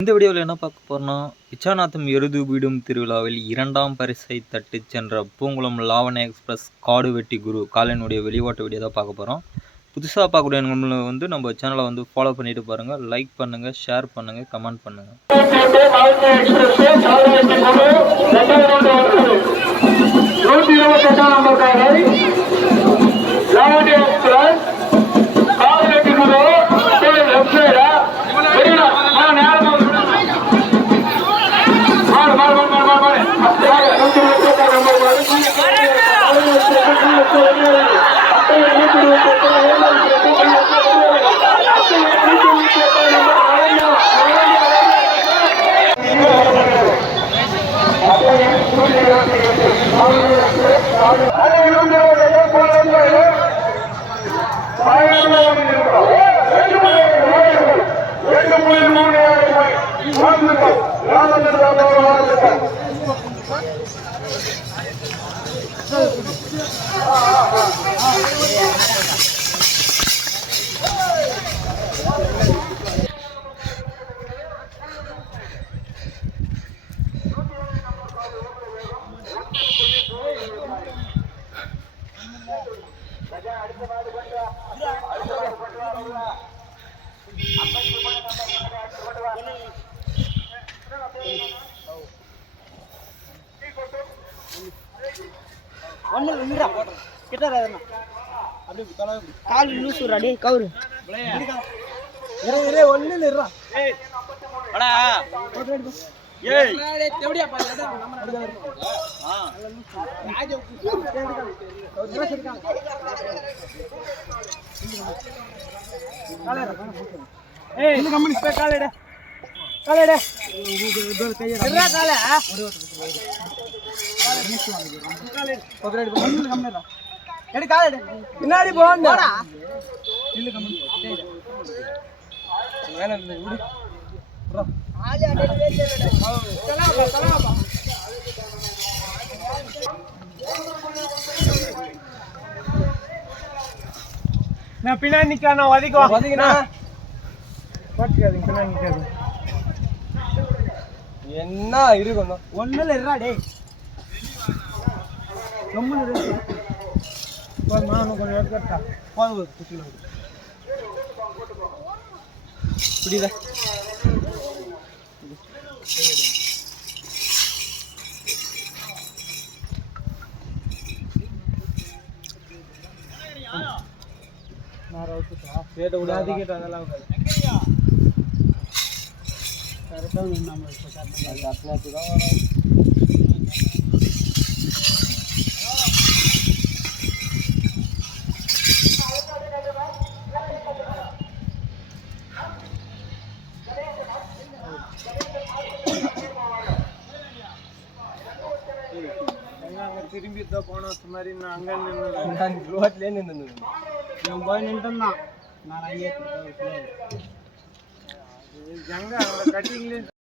இந்த வீடியோவில் என்ன பார்க்க போறோம்னா இச்சாநாத்தம் எருது வீடும் திருவிழாவில் இரண்டாம் பரிசை தட்டு சென்ற பூங்குளம் லாவண எக்ஸ்பிரஸ் காடு வெட்டி குரு காலனுடைய வெளிவாட்டு வீடியோ தான் பார்க்க போகிறோம் புதுசாக பார்க்கக்கூடிய வந்து நம்ம சேனலை வந்து ஃபாலோ பண்ணிட்டு பாருங்கள் லைக் பண்ணுங்கள் ஷேர் பண்ணுங்கள் கமெண்ட் பண்ணுங்கள் அடுத்த மாடு கொண்டா ஒண்ணு நின்றா கிட்ட வராதண்ணா கால் லூசுரா டேய் கவுரு இரு இரு ஒண்ணு நிறா ஏய் கம்பெனி ஸ்பே காலடா காலடா கையடா கால எடு காலடு பின்னாடி இல்ல இல்ல விடு சலாமா நான் பின்னாடி நிக்க நான் வதிக்கோ வதிக்கனா பாத்துக்காதீங்க பின்னாடி நிக்காது என்ன இருக்கணும் ஒண்ணுல இருடா டேய். ரொம்ப மானு கொஞ்சம் எடுத்துட்டா போது குட்டில புரியுதா? அதுக்கிட்ட அதெல்லாம் கரெக்டாக நம்ம இப்போ தான் வரும் திரும்பி தான் போனோம் மாதிரி நான் அங்க நின்று ரோட்லயே நின்று நான் போய் நின்றுதான் நான் அங்கே எங்க அவங்க கட்டிங்லேயே